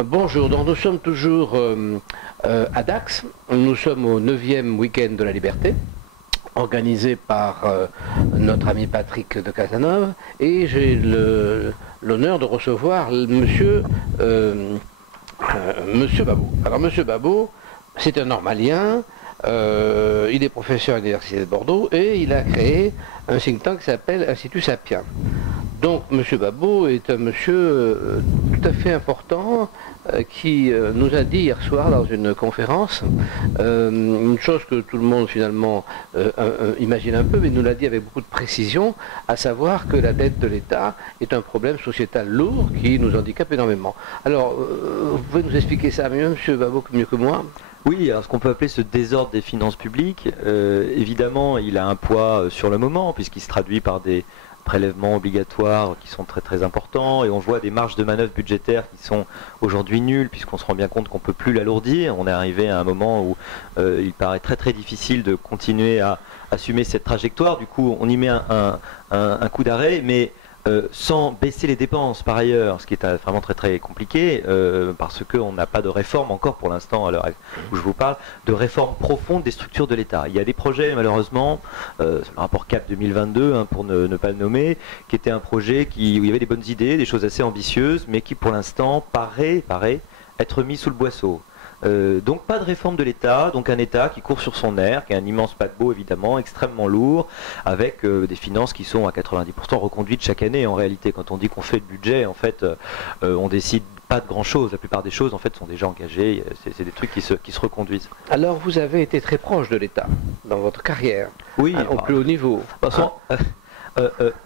Bonjour, donc nous sommes toujours à Dax. Nous sommes au 9e week-end de la liberté, organisé par notre ami Patrick de Casanova, et j'ai l'honneur de recevoir monsieur Babot. Alors monsieur Babot, c'est un normalien, il est professeur à l'Université de Bordeaux et il a créé un think tank qui s'appelle Institut Sapiens. Donc, M. Babot est un monsieur tout à fait important qui nous a dit hier soir dans une conférence une chose que tout le monde finalement imagine un peu, mais nous l'a dit avec beaucoup de précision, à savoir que la dette de l'État est un problème sociétal lourd qui nous handicape énormément. Alors, vous pouvez nous expliquer ça mieux, M. Babot, mieux que moi? Oui, alors ce qu'on peut appeler ce désordre des finances publiques, évidemment, il a un poids sur le moment, puisqu'il se traduit par des prélèvements obligatoires qui sont très très importants, et on voit des marges de manœuvre budgétaires qui sont aujourd'hui nulles, puisqu'on se rend bien compte qu'on ne peut plus l'alourdir. On est arrivé à un moment où il paraît très très difficile de continuer à assumer cette trajectoire. Du coup, on y met un coup d'arrêt, mais sans baisser les dépenses par ailleurs, ce qui est vraiment très très compliqué, parce qu'on n'a pas de réforme encore pour l'instant, à l'heure où je vous parle, de réforme profonde des structures de l'État. Il y a des projets malheureusement, le rapport CAP 2022, hein, pour ne pas le nommer, qui était un projet où il y avait des bonnes idées, des choses assez ambitieuses, mais qui pour l'instant paraît être mis sous le boisseau. Donc pas de réforme de l'État, donc un État qui court sur son air, qui est un immense paquebot évidemment, extrêmement lourd, avec des finances qui sont à 90% reconduites chaque année. En réalité, quand on dit qu'on fait le budget, en fait, on décide pas de grand chose. La plupart des choses, en fait, sont déjà engagées. C'est des trucs qui se reconduisent. Alors, vous avez été très proche de l'État dans votre carrière, oui, au plus haut niveau.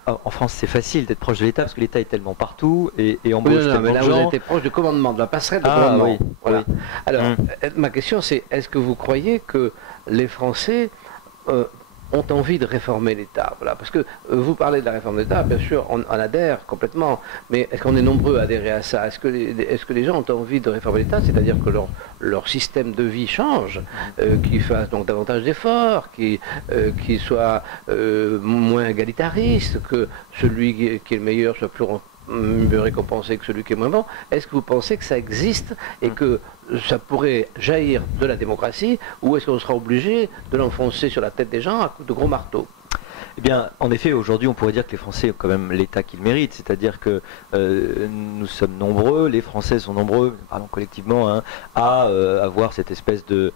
En France, c'est facile d'être proche de l'État parce que l'État est tellement partout et embauche tellement de là, gens. vous êtes proche du commandement, de la passerelle de commandement. Oui, voilà. Oui. Alors, ma question, c'est est-ce que vous croyez que les Français ont envie de réformer l'État? Voilà, parce que vous parlez de la réforme de l'État, bien sûr, on adhère complètement, mais est-ce qu'on est nombreux à adhérer à ça? Est-ce que les gens ont envie de réformer l'État, c'est-à-dire que leur système de vie change, qu'ils fassent donc davantage d'efforts, qu'ils soient moins égalitaristes, que celui qui est le meilleur soit plus mieux récompensé que celui qui est moins bon? Est-ce que vous pensez que ça existe et que ça pourrait jaillir de la démocratie, ou est-ce qu'on sera obligé de l'enfoncer sur la tête des gens à coups de gros marteaux? Eh bien, en effet, aujourd'hui, on pourrait dire que les Français ont quand même l'État qu'ils méritent, c'est-à-dire que nous sommes nombreux, les Français sont nombreux, pardon, collectivement, hein, à avoir cette espèce de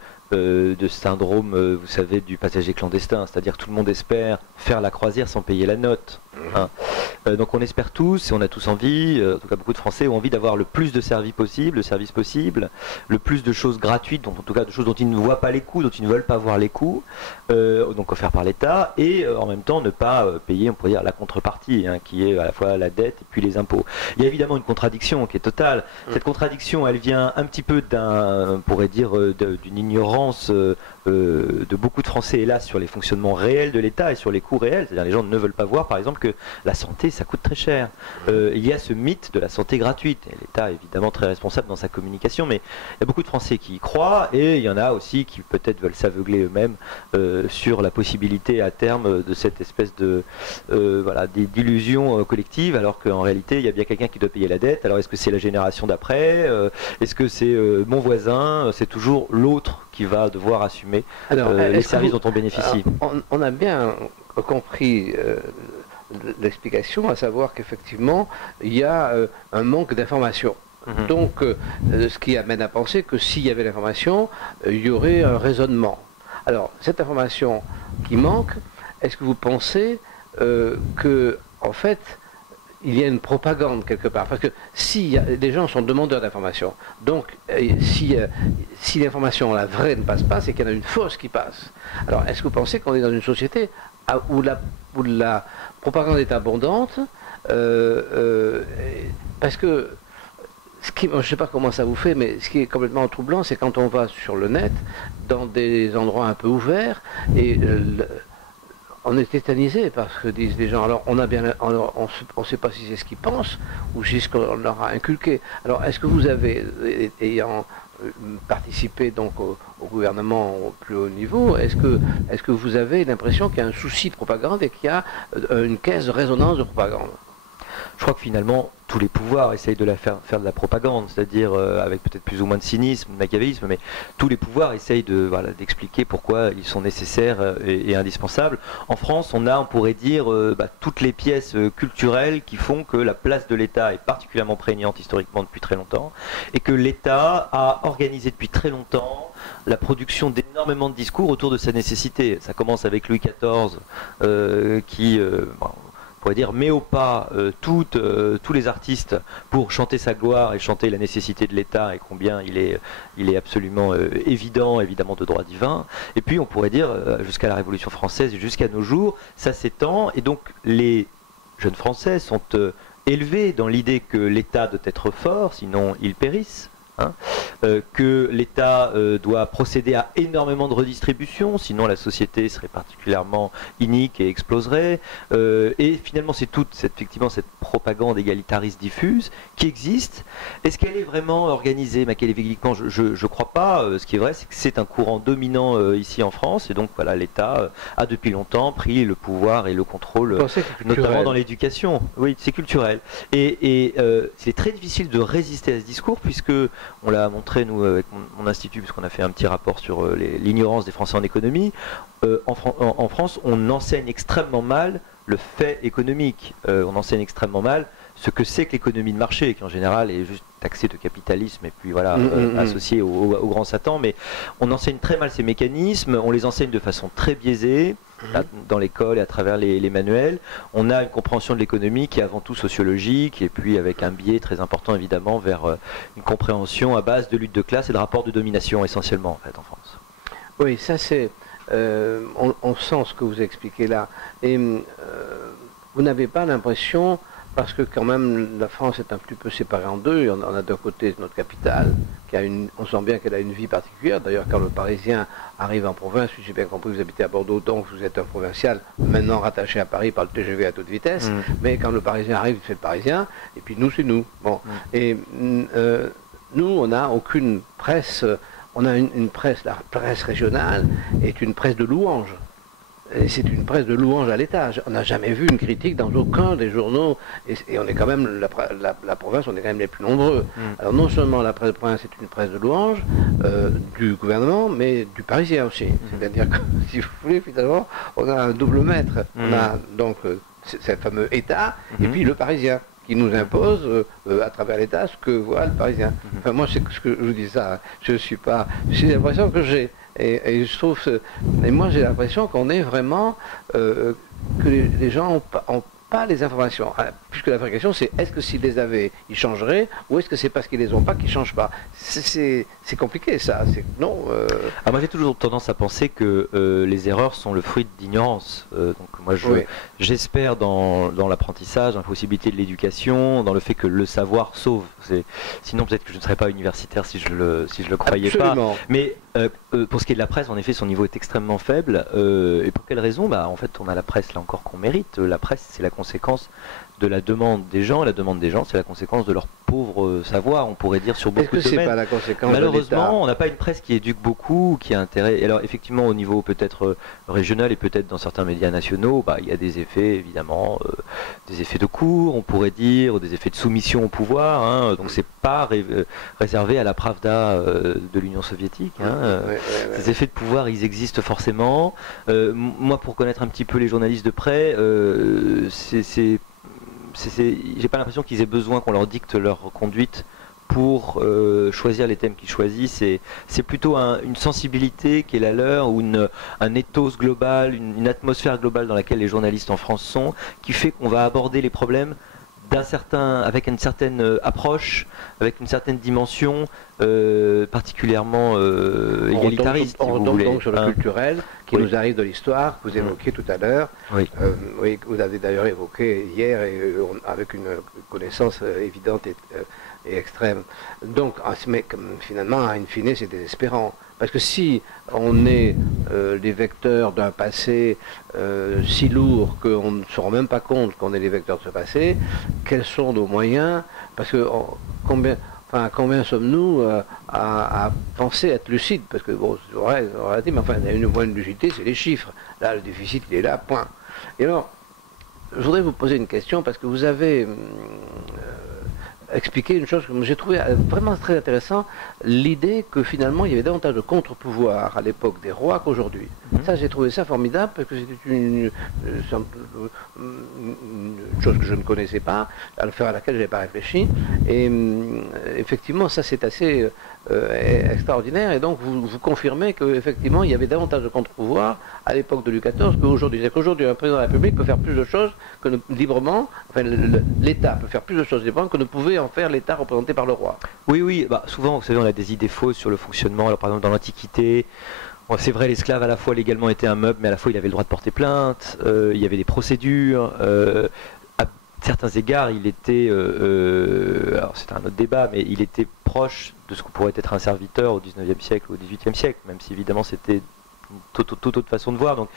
syndrome, vous savez, du passager clandestin, c'est-à-dire que tout le monde espère faire la croisière sans payer la note. Hein. Donc on espère tous, et on a tous envie, en tout cas beaucoup de Français ont envie d'avoir le plus de services possible, le plus de choses gratuites, en tout cas de choses dont ils ne voient pas les coûts, dont ils ne veulent pas voir les coûts, donc offerts par l'État, et en même temps ne pas payer, on pourrait dire, la contrepartie, hein, qui est à la fois la dette et puis les impôts. Il y a évidemment une contradiction qui est totale. Cette contradiction, elle vient un petit peu on pourrait dire, d'une ignorance de beaucoup de Français, hélas, sur les fonctionnements réels de l'État et sur les coûts réels. C'est-à-dire les gens ne veulent pas voir, par exemple, que la santé, ça coûte très cher. Il y a ce mythe de la santé gratuite. Et l'État est évidemment très responsable dans sa communication, mais il y a beaucoup de Français qui y croient, et il y en a aussi qui peut-être veulent s'aveugler eux-mêmes sur la possibilité à terme de cette espèce de d'illusion collective, alors qu'en réalité, il y a bien quelqu'un qui doit payer la dette. Alors est-ce que c'est la génération d'après? Est-ce que c'est mon voisin? C'est toujours l'autre qui va devoir assumer les services dont on bénéficie. On a bien compris l'explication, à savoir qu'effectivement, il y a un manque d'information. Donc, ce qui amène à penser que s'il y avait l'information, il y aurait un raisonnement. Alors, cette information qui manque, est-ce que vous pensez que, en fait, il y a une propagande quelque part? Parce que si des gens sont demandeurs d'informations, donc si l'information, la vraie, ne passe pas, c'est qu'il y en a une fausse qui passe. Alors, est-ce que vous pensez qu'on est dans une société où la propagande est abondante, parce que je ne sais pas comment ça vous fait, mais ce qui est complètement troublant, c'est quand on va sur le net, dans des endroits un peu ouverts, et on est tétanisé par ce que disent les gens. Alors on ne sait pas si c'est ce qu'ils pensent ou si c'est ce qu'on leur a inculqué. Alors est-ce que vous avez, ayant participé donc au gouvernement au plus haut niveau, est-ce que vous avez l'impression qu'il y a un souci de propagande et qu'il y a une caisse de résonance de propagande? Je crois que finalement, tous les pouvoirs essayent de faire de la propagande, c'est-à-dire avec peut-être plus ou moins de cynisme, de machiavélisme, mais tous les pouvoirs essayent d'expliquer pourquoi ils sont nécessaires et indispensables. En France, on pourrait dire, toutes les pièces culturelles qui font que la place de l'État est particulièrement prégnante historiquement depuis très longtemps, et que l'État a organisé depuis très longtemps la production d'énormément de discours autour de sa nécessité. Ça commence avec Louis XIV, qui... on pourrait dire, met au pas tous les artistes pour chanter sa gloire et chanter la nécessité de l'État et combien il est absolument évidemment de droit divin. Et puis on pourrait dire, jusqu'à la Révolution française et jusqu'à nos jours, ça s'étend, et donc les jeunes Français sont élevés dans l'idée que l'État doit être fort, sinon ils périssent. Que l'État doit procéder à énormément de redistribution, sinon la société serait particulièrement inique et exploserait. Et finalement, c'est effectivement cette propagande égalitariste diffuse qui existe. Est-ce qu'elle est vraiment organisée machiavéliquement? Je ne crois pas. Ce qui est vrai, c'est que c'est un courant dominant ici en France, et donc voilà, l'État a depuis longtemps pris le pouvoir et le contrôle, notamment dans l'éducation. Oui, c'est culturel. Et c'est très difficile de résister à ce discours, puisque on l'a montré, nous, avec mon institut, puisqu'on a fait un petit rapport sur l'ignorance des Français en économie. En France, on enseigne extrêmement mal le fait économique. On enseigne extrêmement mal ce que c'est que l'économie de marché, qui en général est juste taxée de capitalisme et puis voilà, associée au grand Satan. Mais on enseigne très mal ces mécanismes, on les enseigne de façon très biaisée, dans l'école et à travers les manuels. On a une compréhension de l'économie qui est avant tout sociologique, et puis avec un biais très important évidemment vers une compréhension à base de lutte de classe et de rapport de domination essentiellement en fait en France. Oui, ça c'est... on sent ce que vous expliquez là. Et vous n'avez pas l'impression, parce que quand même la France est un petit peu séparée en deux, on a d'un côté notre capitale, on sent bien qu'elle a une vie particulière. D'ailleurs, quand le Parisien arrive en province, si j'ai bien compris, vous habitez à Bordeaux, donc vous êtes un provincial, maintenant rattaché à Paris par le TGV à toute vitesse, mais quand le Parisien arrive, il fait le Parisien, et puis nous, c'est nous. Bon. Et nous, on n'a aucune presse, on a une presse, la presse régionale est une presse de louanges. C'est une presse de louange à l'État. On n'a jamais vu une critique dans aucun des journaux. Et on est quand même, la province, on est quand même les plus nombreux. Alors non seulement la presse de province est une presse de louange du gouvernement, mais du Parisien aussi. C'est-à-dire que, si vous voulez, finalement, on a un double maître. On a donc ce fameux État, et puis le Parisien, qui nous impose à travers l'État ce que voit le Parisien. Enfin, moi, c'est ce que je vous dis ça. Je suis pas... C'est l'impression que j'ai. Et je trouve... Et moi, j'ai l'impression qu'on est vraiment... que les gens ont pas les informations. Puisque la vraie question, c'est est-ce que s'ils les avaient, ils changeraient, ou est-ce que c'est parce qu'ils les ont pas qu'ils changent pas? C'est compliqué, ça. Non. Ah, moi, j'ai toujours tendance à penser que les erreurs sont le fruit d'ignorance. Donc moi, j'espère dans l'apprentissage, dans la possibilité de l'éducation, dans le fait que le savoir sauve. Sinon, peut-être que je ne serais pas universitaire si je le croyais pas. Mais pour ce qui est de la presse, en effet, son niveau est extrêmement faible. Et pour quelle raison? En fait, on a la presse là encore qu'on mérite. La presse, c'est la conséquence de la demande des gens. La demande des gens, c'est la conséquence de leur pauvre savoir, on pourrait dire, sur beaucoup de domaines. Pas la conséquence Malheureusement, on n'a pas une presse qui éduque beaucoup, qui a intérêt. Alors effectivement, au niveau peut-être régional et peut-être dans certains médias nationaux, il y a des effets, évidemment, des effets de cours, on pourrait dire, des effets de soumission au pouvoir. Donc c'est pas réservé à la Pravda de l'Union soviétique. Ces effets de pouvoir, ils existent forcément. Moi, pour connaître un petit peu les journalistes de près, j'ai pas l'impression qu'ils aient besoin qu'on leur dicte leur conduite pour choisir les thèmes qu'ils choisissent. C'est plutôt une sensibilité qui est la leur, ou un ethos global, une atmosphère globale dans laquelle les journalistes en France sont, qui fait qu'on va aborder les problèmes avec une certaine approche, avec une certaine dimension particulièrement égalitariste. On retombe donc sur le culturel qui nous arrive de l'histoire, que vous évoquiez tout à l'heure, que vous avez d'ailleurs évoqué hier, avec une connaissance évidente et extrême. Donc, mais finalement, in fine, c'est désespérant. Parce que si on est les vecteurs d'un passé si lourd qu'on ne se rend même pas compte qu'on est les vecteurs de ce passé, quels sont nos moyens? Parce que combien sommes-nous à penser être lucides? Parce que bon, c'est vrai, mais enfin, il y a une moyenne de lucidité, c'est les chiffres. Là, le déficit, il est là, point. Et alors, je voudrais vous poser une question, parce que vous avez expliqué une chose que j'ai trouvé vraiment très intéressant, l'idée que finalement il y avait davantage de contre-pouvoir à l'époque des rois qu'aujourd'hui. Ça, j'ai trouvé ça formidable parce que c'était une chose que je ne connaissais pas, à laquelle je n'avais pas réfléchi. Et effectivement, ça c'est assez extraordinaire. Et donc vous confirmez qu'effectivement il y avait davantage de contre-pouvoir à l'époque de Louis XIV qu'aujourd'hui. C'est-à-dire qu'aujourd'hui un président de la République peut faire plus de choses que librement, enfin l'État peut faire plus de choses librement que ne pouvait en faire l'État représenté par le roi. Oui, oui, bah, souvent, vous savez, on a des idées fausses sur le fonctionnement. Alors, par exemple, dans l'Antiquité, bon, c'est vrai, l'esclave à la fois légalement était un meuble, mais à la fois il avait le droit de porter plainte, il y avait des procédures. À certains égards, il était, alors c'est un autre débat, mais il était proche de ce que pourrait être un serviteur au XIXe siècle ou au XVIIIe siècle, même si évidemment c'était toute autre façon de voir. Donc,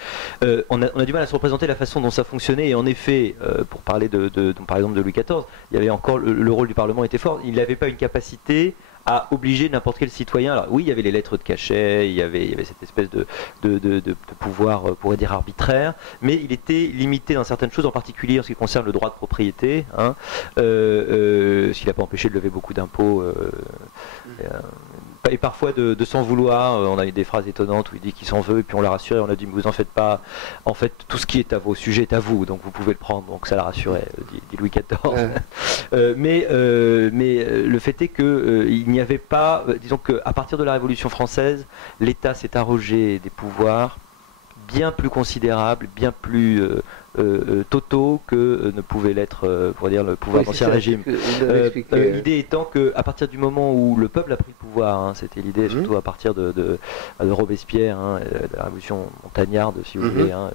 on a du mal à se représenter la façon dont ça fonctionnait. Et en effet, pour parler par exemple de Louis XIV, il y avait encore le rôle du Parlement était fort. Il n'avait pas une capacité à obliger n'importe quel citoyen. Alors oui, il y avait les lettres de cachet, il y avait cette espèce de pouvoir, on pourrait dire arbitraire, mais il était limité dans certaines choses, en particulier en ce qui concerne le droit de propriété, hein, ce qui n'a pas empêché de lever beaucoup d'impôts. Et parfois de s'en vouloir. On a eu des phrases étonnantes où il dit qu'il s'en veut, et puis on l'a rassuré, on a dit mais vous en faites pas, en fait tout ce qui est à vos sujets est à vous, donc vous pouvez le prendre. Donc ça l'a rassuré, dit Louis XIV. Mais le fait est qu'il n'y avait pas, disons qu'à partir de la Révolution française, l'État s'est arrogé des pouvoirs bien plus considérables, bien plus totaux que ne pouvait l'être, pour dire, le pouvoir d'Ancien Régime. L'idée étant qu'à partir du moment où le peuple a pris le pouvoir, hein, c'était l'idée surtout à partir de Robespierre, hein, de la révolution montagnarde, si vous voulez, hein,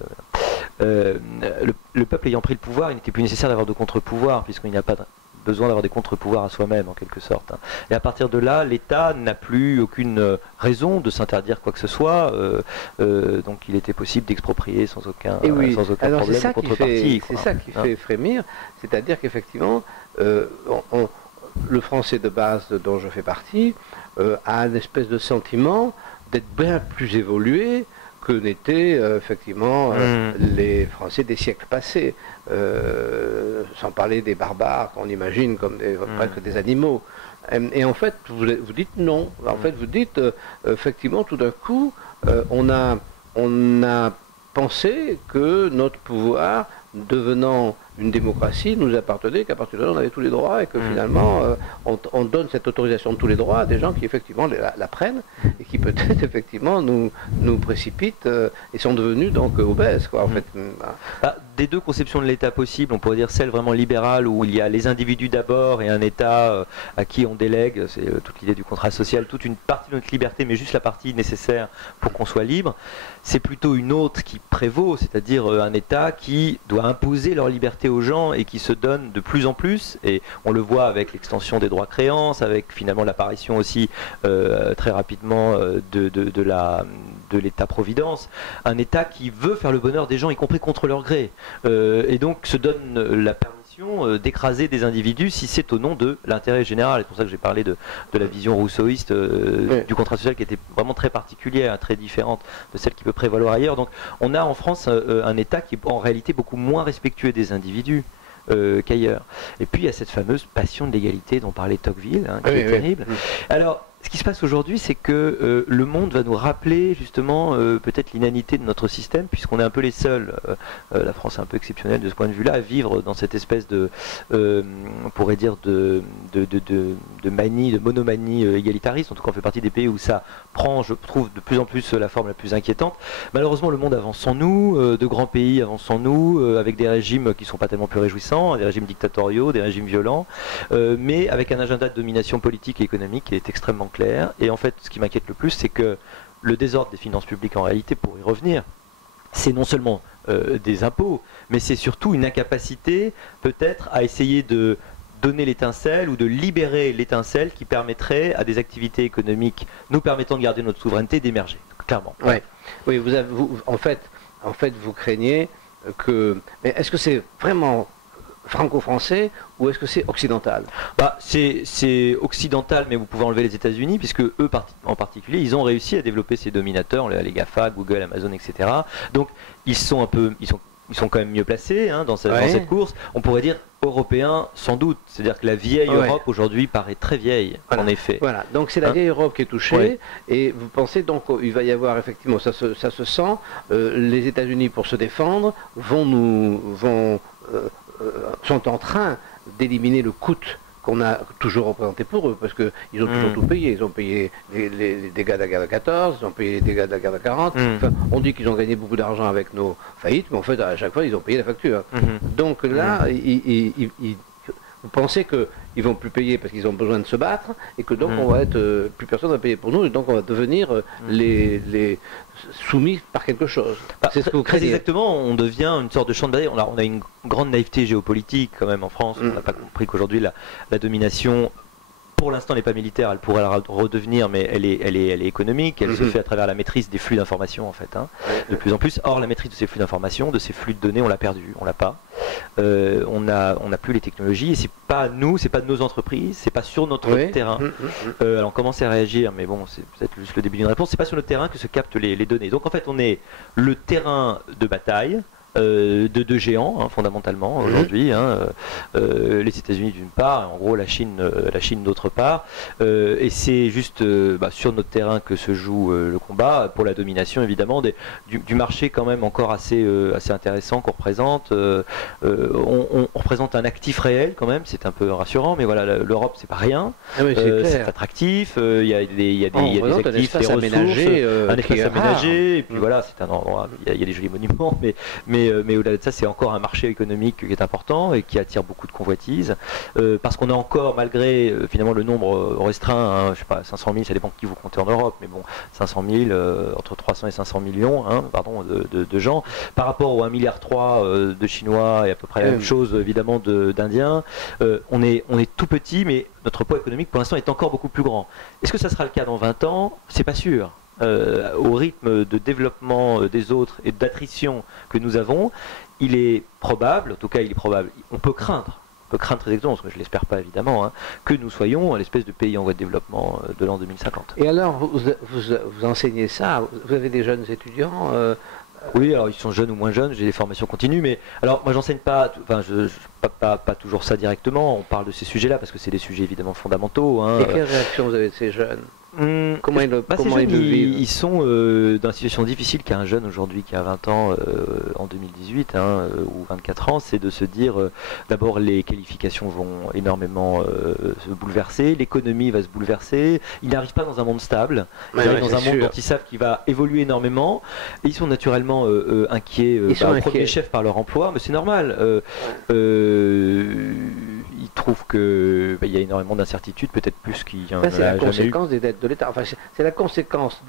le peuple ayant pris le pouvoir, il n'était plus nécessaire d'avoir de contre-pouvoir, puisqu'il n'y a pas besoin d'avoir des contre-pouvoirs à soi-même en quelque sorte. Et à partir de là, l'État n'a plus aucune raison de s'interdire quoi que ce soit, donc il était possible d'exproprier sans aucun problème de contrepartie. C'est ça qui fait frémir, c'est-à-dire qu'effectivement, le français de base dont je fais partie a une espèce de sentiment d'être bien plus évolué que n'étaient effectivement les Français des siècles passés, sans parler des barbares qu'on imagine comme presque des animaux. Et en fait, vous dites non. En fait, vous dites, effectivement, tout d'un coup, on a pensé que notre pouvoir, devenant une démocratie, nous appartenait, qu'à partir de là, on avait tous les droits, et que finalement, on donne cette autorisation de tous les droits à des gens qui, effectivement, la prennent, et qui, peut-être, effectivement, nous précipitent, et sont devenus, donc, obèses, quoi, en fait. Des deux conceptions de l'État possibles, on pourrait dire celle vraiment libérale, où il y a les individus d'abord, et un État à qui on délègue, c'est toute l'idée du contrat social, toute une partie de notre liberté, mais juste la partie nécessaire pour qu'on soit libre. C'est plutôt une autre qui prévaut, c'est-à-dire un État qui doit imposer leur liberté aux gens et qui se donne de plus en plus, et on le voit avec l'extension des droits de créance, avec finalement l'apparition aussi très rapidement de l'État-providence, un État qui veut faire le bonheur des gens, y compris contre leur gré, et donc se donne la permission d'écraser des individus si c'est au nom de l'intérêt général. C'est pour ça que j'ai parlé de la vision rousseauiste du contrat social, qui était vraiment très particulière, très différente de celle qui peut prévaloir ailleurs. Donc on a en France un État qui est en réalité beaucoup moins respectueux des individus qu'ailleurs. Et puis il y a cette fameuse passion de l'égalité dont parlait Tocqueville, hein, qui est terrible. Alors, ce qui se passe aujourd'hui, c'est que le monde va nous rappeler justement peut-être l'inanité de notre système, puisqu'on est un peu les seuls, la France est un peu exceptionnelle de ce point de vue-là, à vivre dans cette espèce de, on pourrait dire, de manie, de monomanie égalitariste. En tout cas, on fait partie des pays où ça prend, je trouve, de plus en plus la forme la plus inquiétante. Malheureusement, le monde avance sans nous, de grands pays avancent sans nous, avec des régimes qui ne sont pas tellement plus réjouissants, des régimes dictatoriaux, des régimes violents, mais avec un agenda de domination politique et économique qui est extrêmement clair. Et en fait, ce qui m'inquiète le plus, c'est que le désordre des finances publiques, en réalité, pour y revenir, c'est non seulement des impôts, mais c'est surtout une incapacité peut-être à essayer de donner l'étincelle ou de libérer l'étincelle qui permettrait à des activités économiques nous permettant de garder notre souveraineté d'émerger, clairement. Ouais. Oui, en fait, vous craignez que... Mais est-ce que c'est vraiment franco-français ou est-ce que c'est occidental? C'est occidental, mais vous pouvez enlever les États-Unis, puisque eux en particulier, ils ont réussi à développer ces dominateurs, les GAFA, Google, Amazon, etc. Donc ils sont quand même mieux placés, hein, dans cette course. On pourrait dire européen, sans doute. C'est-à-dire que la vieille Europe aujourd'hui paraît très vieille, en effet. Voilà, donc c'est la vieille Europe qui est touchée, et vous pensez donc qu'il va y avoir effectivement, ça se sent, les États-Unis pour se défendre sont en train d'éliminer le coût qu'on a toujours représenté pour eux, parce qu'ils ont toujours tout payé. Ils ont payé les dégâts de la guerre de 14, ils ont payé les dégâts de la guerre de 40. Enfin, on dit qu'ils ont gagné beaucoup d'argent avec nos faillites, mais en fait, à chaque fois, ils ont payé la facture. Donc là, vous pensez qu'ils vont plus payer parce qu'ils ont besoin de se battre, et que donc on va être plus personne va payer pour nous, et donc on va devenir les soumis par quelque chose. C'est ce que vous craignez. Très exactement, on devient une sorte de champ de bataille. On a une grande naïveté géopolitique quand même en France. On n'a pas compris qu'aujourd'hui la domination, pour l'instant, n'est pas militaire, elle pourrait la redevenir, mais elle est économique, elle se fait à travers la maîtrise des flux d'informations en fait, de plus en plus. Or, la maîtrise de ces flux d'informations, de ces flux de données, on l'a perdu, on l'a pas. On n'a plus les technologies, et c'est pas nous, c'est pas de nos entreprises, c'est pas sur notre terrain. Alors on commence à réagir, mais bon, c'est peut-être juste le début d'une réponse. C'est pas sur notre terrain que se captent les données. Donc en fait, on est le terrain de bataille de deux géants, fondamentalement aujourd'hui, les États-Unis d'une part, et en gros la Chine d'autre part, et c'est juste sur notre terrain que se joue le combat pour la domination évidemment du marché quand même encore assez intéressant qu'on représente. On représente un actif réel quand même, c'est un peu rassurant, mais voilà, l'Europe c'est pas rien, c'est attractif, il y a des actifs, des ressources, un espace aménagé, et puis voilà, c'est un endroit, il y a des jolis monuments, mais au-delà de ça, c'est encore un marché économique qui est important et qui attire beaucoup de convoitises, parce qu'on a encore, malgré finalement le nombre restreint, je sais pas, 500 000, ça dépend qui vous comptez en Europe, mais bon, 500 000, entre 300 et 500 millions de gens, par rapport aux 1,3 milliard de Chinois et à peu près la même chose évidemment d'Indiens, on est tout petit, mais notre poids économique pour l'instant est encore beaucoup plus grand. Est-ce que ça sera le cas dans 20 ans? C'est pas sûr. Au rythme de développement des autres et d'attrition que nous avons, il est probable, en tout cas il est probable, on peut craindre très exactement, parce que je ne l'espère pas évidemment, que nous soyons l'espèce de pays en voie de développement de l'an 2050. Et alors, vous enseignez ça, vous avez des jeunes étudiants Oui, alors ils sont jeunes ou moins jeunes, j'ai des formations continues, mais alors moi j'enseigne pas, enfin pas toujours ça directement, on parle de ces sujets-là parce que c'est des sujets évidemment fondamentaux. Et quelle réaction vous avez de ces jeunes? Comment ils le vivent? Ils sont dans une situation difficile qu'a un jeune aujourd'hui qui a 20 ans en 2018 ou 24 ans, c'est de se dire d'abord les qualifications vont énormément se bouleverser, l'économie va se bouleverser, ils n'arrivent pas dans un monde stable, ils arrivent dans un monde dont ils savent qu'il va évoluer énormément, et ils sont naturellement inquiets au premier chef par leur emploi, mais c'est normal. Ils trouvent qu'il y a énormément d'incertitudes, peut-être plus qu'il y en a jamais eu. C'est la conséquence des dettes de l'État. Enfin, c'est la conséquence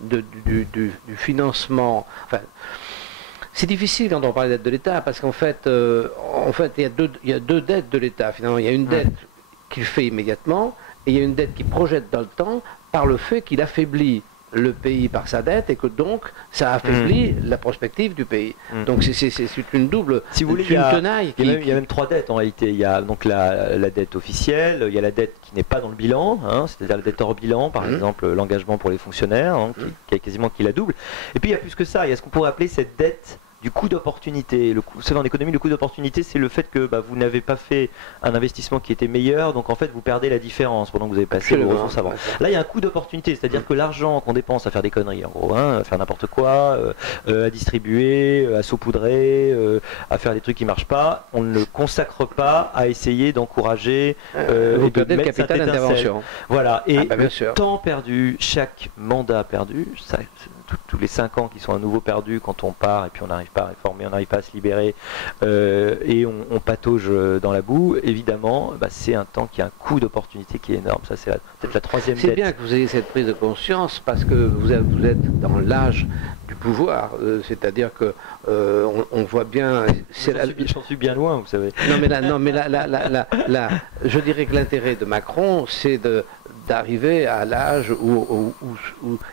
du financement. Enfin, c'est difficile quand on parle des dettes de l'État, parce qu'en fait, il y a deux dettes de l'État. Finalement, il y a une dette qu'il fait immédiatement, et il y a une dette qui projette dans le temps par le fait qu'il affaiblit le pays par sa dette, et que donc ça affaiblit la prospective du pays. Donc c'est une double, si vous voulez, tenaille. Il y a même trois dettes en réalité. Il y a donc la dette officielle, il y a la dette qui n'est pas dans le bilan, c'est-à-dire la dette hors bilan, par exemple l'engagement pour les fonctionnaires, qui la double. Et puis il y a plus que ça, il y a ce qu'on pourrait appeler cette dette du coût d'opportunité. Vous savez, en économie, le coût d'opportunité, c'est le fait que vous n'avez pas fait un investissement qui était meilleur, donc en fait vous perdez la différence pendant que vous avez passé vos ressources avant. Là, il y a un coût d'opportunité, c'est-à-dire que l'argent qu'on dépense à faire des conneries, en gros, à faire n'importe quoi, à distribuer, à saupoudrer, à faire des trucs qui ne marchent pas, on ne le consacre pas à essayer d'encourager vous perdez le capital d'intervention. Voilà, et le temps perdu, chaque mandat perdu, ça, tous les 5 ans qui sont à nouveau perdus quand on part et puis on n'arrive pas à réformer, on n'arrive pas à se libérer et on patauge dans la boue, évidemment, c'est un temps qui a un coût d'opportunité qui est énorme. Ça, c'est peut-être la troisième dette. C'est bien que vous ayez cette prise de conscience parce que vous êtes dans l'âge du pouvoir, c'est-à-dire que on voit bien. J'en suis bien loin, vous savez. Non, mais là, je dirais que l'intérêt de Macron, c'est d'arriver à l'âge où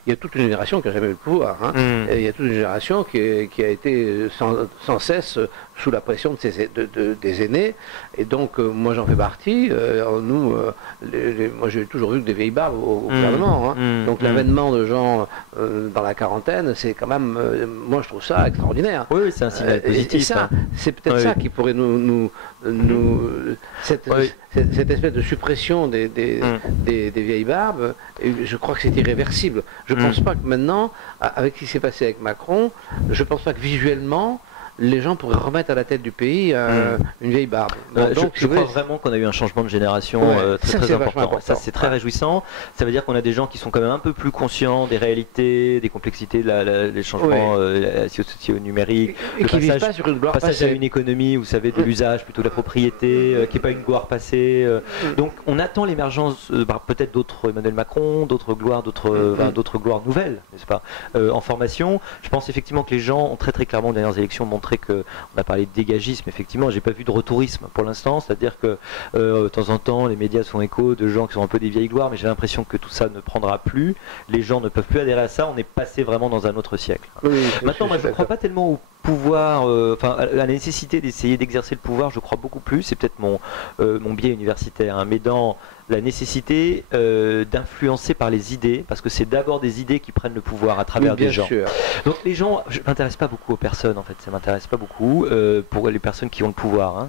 il y a toute une génération qui n'a jamais eu le pouvoir. Il y a toute une génération qui a été sans cesse sous la pression des aînés. Et donc, moi j'en fais partie. Moi j'ai toujours vu que des vieilles barbes au gouvernement. Donc l'avènement de gens dans la quarantaine, c'est quand même, moi je trouve ça extraordinaire. Oui, c'est un signal positif. Et ça, c'est peut-être ça qui pourrait cette espèce de suppression des vieilles barbes, et je crois que c'est irréversible. Je ne pense pas que maintenant, avec ce qui s'est passé avec Macron, je ne pense pas que visuellement, les gens pourraient remettre à la tête du pays une vieille barbe. Donc, je crois vraiment qu'on a eu un changement de génération très important. Ça, c'est très réjouissant. Ça veut dire qu'on a des gens qui sont quand même un peu plus conscients des réalités, des complexités, des changements socio-numériques. Et qui ne vivent pas sur une gloire passage passée. À une économie, vous savez, de l'usage, plutôt de la propriété, qui n'est pas une gloire passée. Donc, on attend l'émergence peut-être d'autres Emmanuel Macron, d'autres gloires, d'autres gloires nouvelles, n'est-ce pas, en formation. Je pense effectivement que les gens ont très clairement, aux dernières élections, montré on a parlé de dégagisme, effectivement, j'ai pas vu de retourisme pour l'instant, c'est-à-dire que de temps en temps les médias se font écho de gens qui sont un peu des vieilles gloires, mais j'ai l'impression que tout ça ne prendra plus, les gens ne peuvent plus adhérer à ça, on est passé vraiment dans un autre siècle. Maintenant, moi je ne crois pas tellement au pouvoir, à la nécessité d'essayer d'exercer le pouvoir, je crois beaucoup plus, c'est peut-être mon biais universitaire, mais dans la nécessité d'influencer par les idées, parce que c'est d'abord des idées qui prennent le pouvoir à travers des gens. Sûr. Donc les gens, je ne m'intéresse pas beaucoup aux personnes, en fait, ça m'intéresse pas beaucoup pour les personnes qui ont le pouvoir.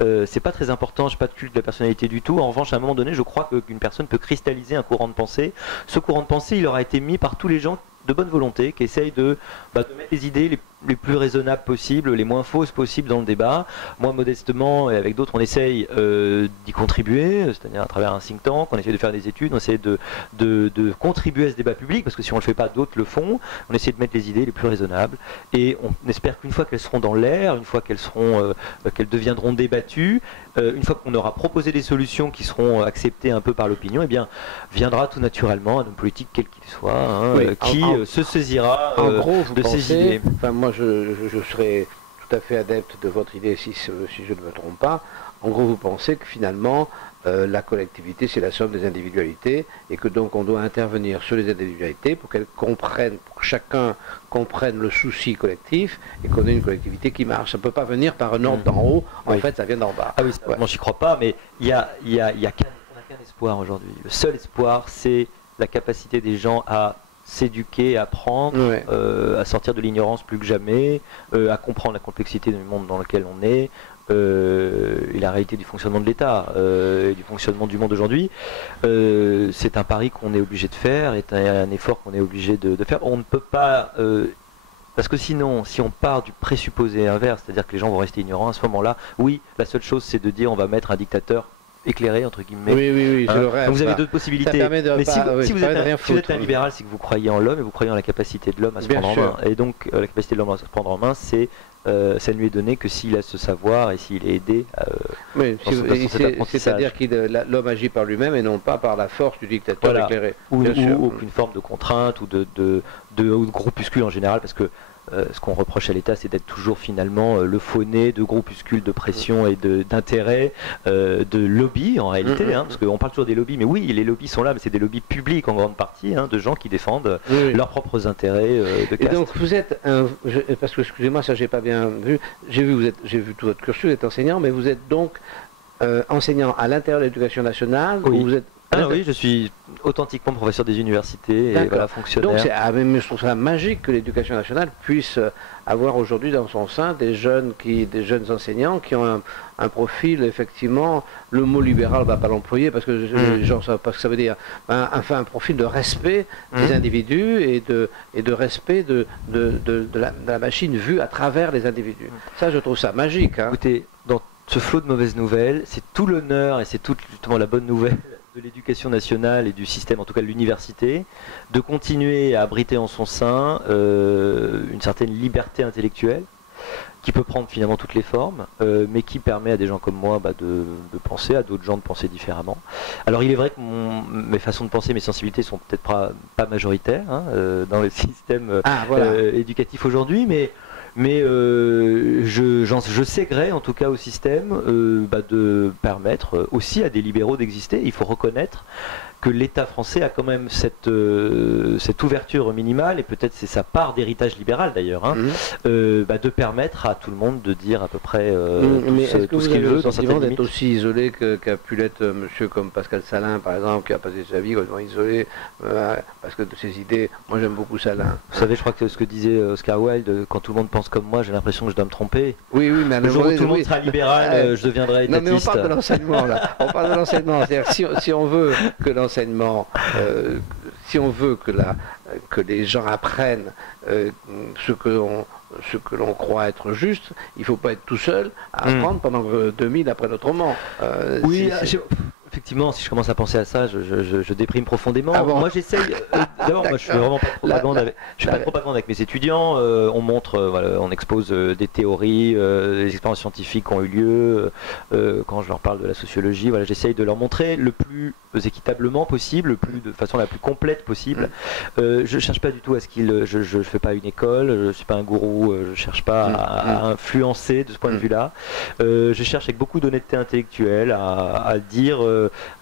C'est pas très important, j'ai pas de culte de la personnalité du tout. En revanche, à un moment donné, je crois qu'une personne peut cristalliser un courant de pensée. Ce courant de pensée, il aura été mis par tous les gens de bonne volonté, qui essayent de mettre les idées les plus raisonnables possibles, les moins fausses possibles dans le débat. Moi, modestement, et avec d'autres, on essaye d'y contribuer, c'est-à-dire à travers un think tank, on essaie de faire des études, on essaie de contribuer à ce débat public, parce que si on ne le fait pas, d'autres le font. On essaie de mettre les idées les plus raisonnables, et on espère qu'une fois qu'elles seront dans l'air, une fois qu'elles deviendront débattues, une fois qu'on aura proposé des solutions qui seront acceptées un peu par l'opinion, eh bien, viendra tout naturellement un homme politique, quel qu'il soit, qui se saisira de ces idées. Enfin, moi, je serais tout à fait adepte de votre idée si je ne me trompe pas. En gros, vous pensez que finalement, la collectivité, c'est la somme des individualités, et que donc on doit intervenir sur les individualités pour qu'elles comprennent, pour que chacun comprenne le souci collectif, et qu'on ait une collectivité qui marche. Ça ne peut pas venir par un ordre d'en haut, en fait, ça vient d'en bas. Ah oui, moi j'y crois pas, mais on n'a qu'un espoir aujourd'hui. Le seul espoir, c'est la capacité des gens à s'éduquer, à apprendre, à sortir de l'ignorance plus que jamais, à comprendre la complexité du monde dans lequel on est, et la réalité du fonctionnement de l'État et du fonctionnement du monde aujourd'hui. C'est un pari qu'on est obligé de faire, et un effort qu'on est obligé de faire. On ne peut pas... parce que sinon, si on part du présupposé inverse, c'est-à-dire que les gens vont rester ignorants, à ce moment-là, oui, la seule chose c'est de dire on va mettre un dictateur éclairé, entre guillemets. Oui, c'est le rêve. Donc vous avez d'autres possibilités. Mais si vous êtes un libéral, c'est que vous croyez en l'homme, et vous croyez en la capacité de l'homme à se prendre en main. Et donc la capacité de l'homme à se prendre en main, ça ne lui est donné que s'il a ce savoir et s'il est aidé. C'est-à-dire que l'homme agit par lui-même et non pas par la force du dictateur éclairé. Ou aucune forme de contrainte ou de groupuscule en général, parce que ce qu'on reproche à l'État, c'est d'être toujours finalement le faux-nez de groupuscules de pression et d'intérêt, de lobby en réalité, parce qu'on parle toujours des lobbies, mais oui, les lobbies sont là, mais c'est des lobbies publics en grande partie, de gens qui défendent leurs propres intérêts de caste. Et donc vous êtes, parce que excusez-moi, ça j'ai pas bien vu, j'ai vu tout votre cursus, vous êtes enseignant, mais vous êtes donc enseignant à l'intérieur de l'éducation nationale, oui. où vous êtes... oui, je suis authentiquement professeur des universités et fonctionnaire. Donc je trouve ça magique que l'éducation nationale puisse avoir aujourd'hui dans son sein des jeunes enseignants qui ont un profil, effectivement, le mot libéral, on ne va pas l'employer parce que les gens ne savent pas ce que ça veut dire, un profil de respect des individus et de respect de la machine vue à travers les individus. Ça, je trouve ça magique. Écoutez, dans ce flot de mauvaises nouvelles, c'est tout l'honneur et c'est toute justement la bonne nouvelle de l'éducation nationale et du système, en tout cas de l'université, de continuer à abriter en son sein une certaine liberté intellectuelle qui peut prendre finalement toutes les formes, mais qui permet à des gens comme moi de penser, à d'autres gens de penser différemment. Alors il est vrai que mes façons de penser, mes sensibilités sont peut-être pas majoritaires dans le système éducatif aujourd'hui, mais je sais gré en tout cas au système de permettre aussi à des libéraux d'exister. Il faut reconnaître que l'État français a quand même cette ouverture minimale, et peut-être c'est sa part d'héritage libéral d'ailleurs, hein, de permettre à tout le monde de dire à peu près tout ce qu'il veut dans certaines limites. D'être aussi isolé qu'a pu l'être monsieur comme Pascal Salin par exemple, qui a passé sa vie complètement isolé parce que de ses idées. Moi j'aime beaucoup Salin. Vous savez, je crois que ce que disait Oscar Wilde, quand tout le monde pense comme moi, j'ai l'impression que je dois me tromper. Oui, mais le jour où tout le monde sera libéral, je deviendrai étatiste. Non, mais on parle de l'enseignement là. On parle de l'enseignement. C'est-à-dire si on veut que l'enseignement, si on veut que les gens apprennent ce que l'on croit être juste, il ne faut pas être tout seul à apprendre pendant 2000 après notre roman. Oui, effectivement, si je commence à penser à ça, je déprime profondément. Moi, j'essaye. D'abord, moi, je suis vraiment pas de propagande. Je fais pas de propagande avec mes étudiants. On montre, on expose des théories, des expériences scientifiques qui ont eu lieu. Quand je leur parle de la sociologie, j'essaye de leur montrer le plus équitablement possible, de façon la plus complète possible. Je cherche pas du tout à ce qu'ils. Je fais pas une école. Je suis pas un gourou. Je cherche pas à influencer de ce point de vue-là. Je cherche avec beaucoup d'honnêteté intellectuelle à dire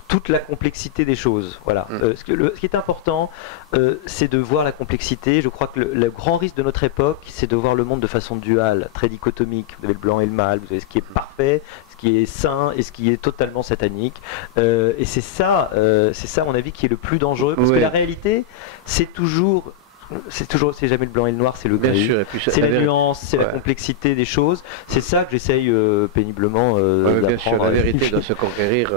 toute la complexité des choses. Voilà. Ce qui est important, c'est de voir la complexité. Je crois que le grand risque de notre époque, c'est de voir le monde de façon duale, très dichotomique. Vous avez le blanc et le mal, vous avez ce qui est parfait, ce qui est sain et ce qui est totalement satanique. Et c'est ça, à mon avis, qui est le plus dangereux. Parce que la réalité, c'est jamais le blanc et le noir, c'est le gris. C'est la nuance, c'est la complexité des choses. C'est ça que j'essaye péniblement d'apprendre. Bien sûr, la vérité doit se conquérir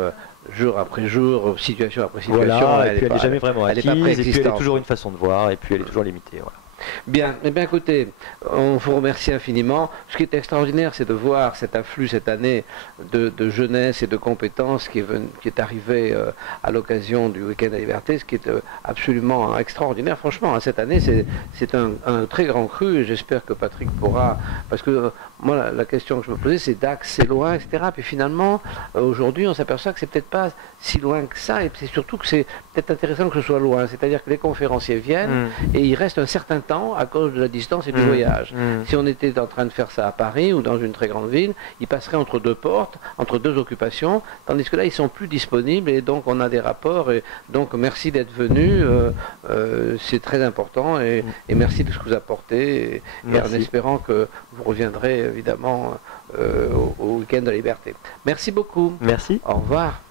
jour après jour, situation après situation. Voilà, et puis elle n'est jamais vraiment acquise, et puis elle est toujours une façon de voir, et puis elle est toujours limitée. Voilà. Bien, écoutez, on vous remercie infiniment. Ce qui est extraordinaire, c'est de voir cet afflux cette année de jeunesse et de compétences qui est arrivé à l'occasion du Week-end de la Liberté, ce qui est absolument extraordinaire. Franchement, cette année, c'est un très grand cru, et j'espère que Patrick pourra, parce que moi, la question que je me posais, c'est Dax, c'est loin, etc. Puis finalement, aujourd'hui, on s'aperçoit que c'est peut-être pas si loin que ça, et c'est surtout que c'est peut-être intéressant que ce soit loin. C'est-à-dire que les conférenciers viennent, et il reste un certain temps à cause de la distance et du voyage. Si on était en train de faire ça à Paris ou dans une très grande ville, ils passeraient entre deux portes, entre deux occupations, tandis que là, ils sont plus disponibles, et donc on a des rapports, et donc merci d'être venu, c'est très important, et merci de ce que vous apportez, et en espérant que vous reviendrez évidemment au Week-end de la Liberté. Merci beaucoup. Merci. Au revoir.